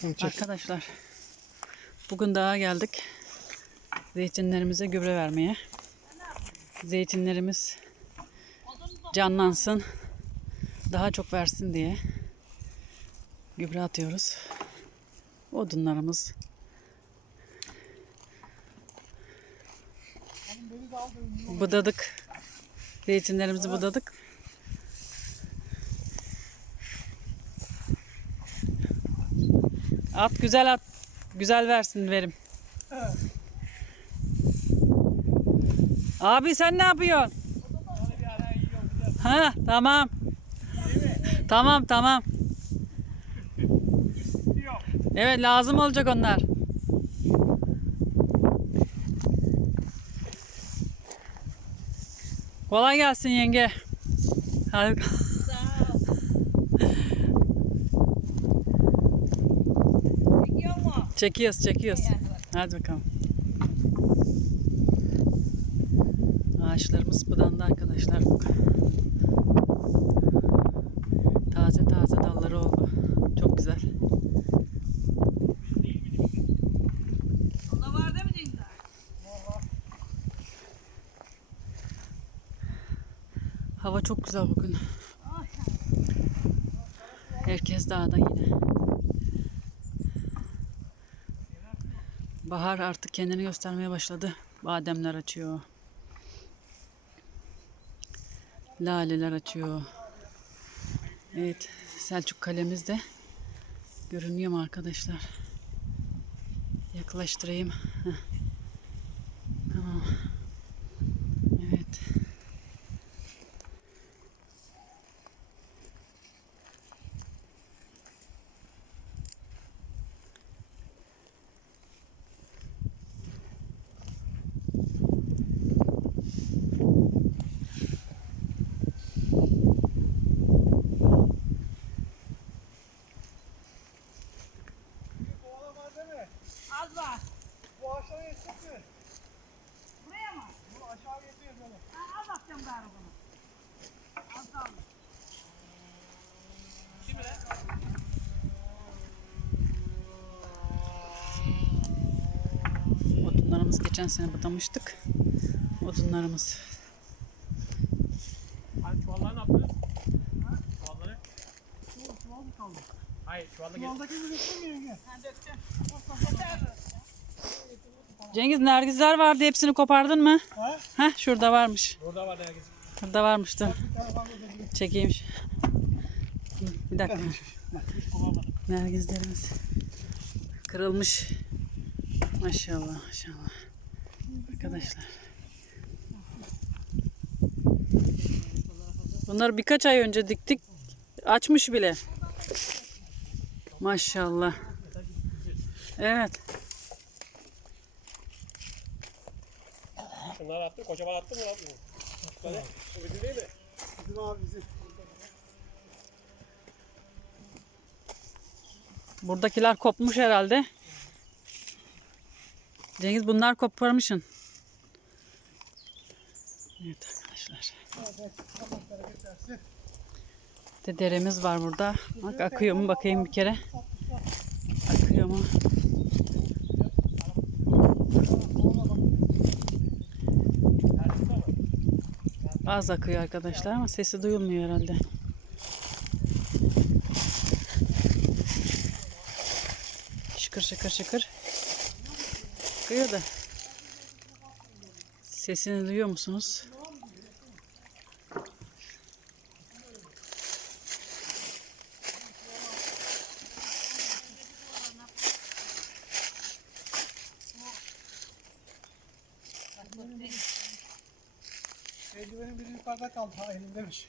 Çek. Arkadaşlar bugün daha geldik. Zeytinlerimize gübre vermeye. Zeytinlerimiz canlansın. Daha çok versin diye gübre atıyoruz. Odunlarımız budadık. Zeytinlerimizi budadık. At güzel at. Güzel versin verim. Abi sen ne yapıyorsun? Ha tamam. Tamam tamam. Evet lazım olacak onlar. Kolay gelsin yenge. Hadi. Çekiyor mu? Çekiyoruz çekiyoruz. Hadi bakalım. Ağaçlarımız budandı arkadaşlar. Taze taze dalları oldu. Çok güzel. Hava çok güzel bugün. Herkes dağda yine. Bahar artık kendini göstermeye başladı. Bademler açıyor. Laleler açıyor. Evet, Selçuk kalemiz de görünüyor mu arkadaşlar? Yaklaştırayım. Heh. Az var. Bu aşağıya yetecek mi? Buraya mı? Bu aşağı yetecek böyle. Ha, al bakacağım bari bunu. Az kaldı. Odunlarımız geçen sene budamıştık. Odunlarımız. Hani çuvalları ne yaptınız? Çuvalları? Çuval, çuval mı kaldı? Hayır çuvalda gel. Çuvaldaki mi yetecek mi yenge? Ha döktüm. Yeter. Cengiz nergizler vardı hepsini kopardın mı? Ha? Heh şurada varmış. Burada var var burada. Bir Çekeyim. Bir dakika. Nergizlerimiz kırılmış. Maşallah maşallah. Arkadaşlar. Bunlar birkaç ay önce diktik. Açmış bile. Maşallah. Evet. Şunları attı. Kocaman attı mı lan bunu? Böyle. Bu bizim değil mi? Bizim abi bizim. Buradakiler kopmuş herhalde. Cengiz bunlar koparmışsın. Evet arkadaşlar. Kapaklara de deremiz var burada. Bak akıyor mu bakayım bir kere. Akıyor mu? Az akıyor arkadaşlar ama sesi duyulmuyor herhalde. Şıkır şıkır şıkır. Akıyor da. Sesini duyuyor musunuz? Eldivenin biri yukarıda kaldı. Ha elimdemiş.